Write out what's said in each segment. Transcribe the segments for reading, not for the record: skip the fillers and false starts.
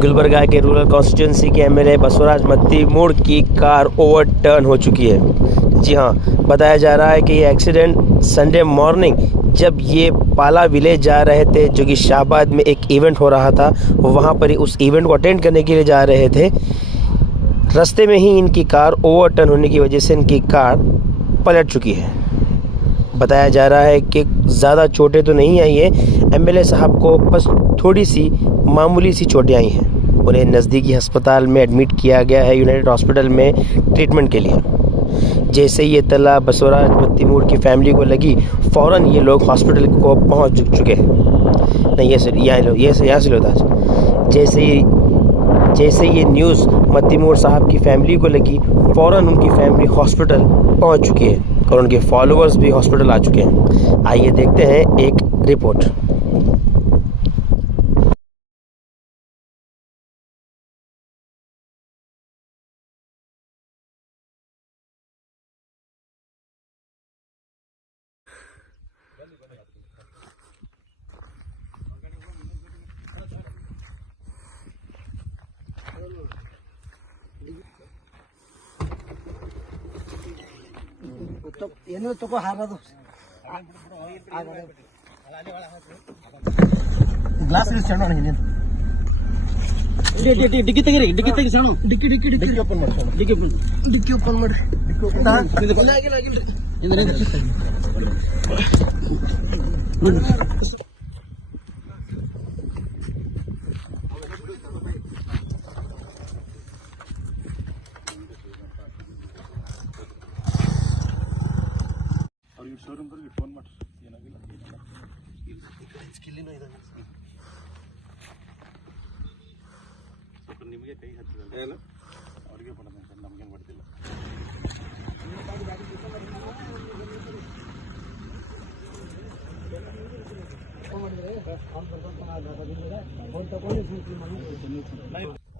गुलबर्गा के rural constituency के एमएलए बसवराज मत्तीमूड़ की कार ओवरटर्न हो चुकी है। जी हाँ, बताया जा रहा है कि ये एक्सीडेंट संडे मॉर्निंग जब ये पाला विलेज जा रहे थे, जो कि शाहबाद में एक इवेंट हो रहा था, वहाँ पर ही उस इवेंट को अटेंड करने के लिए जा रहे थे। रास्ते में ही इनकी कार ओवरटर्न होने की वजह से इनकी कार पलट चुकी है। बताया जा रहा है कि ज़्यादा चोटें तो नहीं आई है, एमएलए साहब को बस थोड़ी सी मामूली सी चोटें आई हैं। उन्हें नज़दीकी अस्पताल में एडमिट किया गया है, यूनाइटेड हॉस्पिटल में ट्रीटमेंट के लिए। जैसे ही ये तला बसवराज मत्तीमूड़ की फैमिली को लगी, फ़ौरन ये लोग हॉस्पिटल को पहुंच चुके हैं। नहीं, यहाँ से लो था। जैसे ये न्यूज़ मत्तीमूड़ साहब की फैमिली को लगी, फ़ौरन उनकी फैमिली हॉस्पिटल पहुंच चुकी है और उनके फॉलोअर्स भी हॉस्पिटल आ चुके हैं। आइए देखते हैं एक रिपोर्ट। ಏನು ತಗೋ ಹಾರೋದು ಗ್ಲಾಸ್ ಸಣ್ಣ ಡಿಕ್ಕಿ ತೆಗಿರಿ, ಡಿಕ್ಕಿ ತೆಗಿ ಸಣ್ಣ, ಡಿಕ್ಕಿ ಓಪನ್ ಮಾಡಿ, ಡಿಕ್ಕಿ ಓಪನ್ ಮಾಡಿ. ಶೋರೂಮ್ದವ್ರಿಗೆ ಫೋನ್ ಮಾಡಿ, ಏನಾಗಿಲ್ಲ ಸ್ಕಿಲ್ಲಿನೂ ಇದಾವೆ. ಸ್ವಲ್ಪ ನಿಮಗೆ ಕೈ ಹತ್ತಿರಲ್ಲ, ಅವ್ರಿಗೆ ಪಡೋದು ಸರ್, ನಮಗೇನು ಬರ್ತಿಲ್ಲ.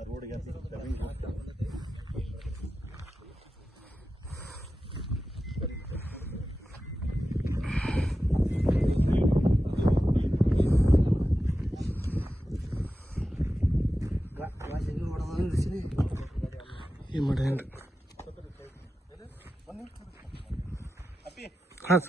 ರೋಡ್ಗೆ ಏನು ಮಾಡ್ರಿ ಹಾಂ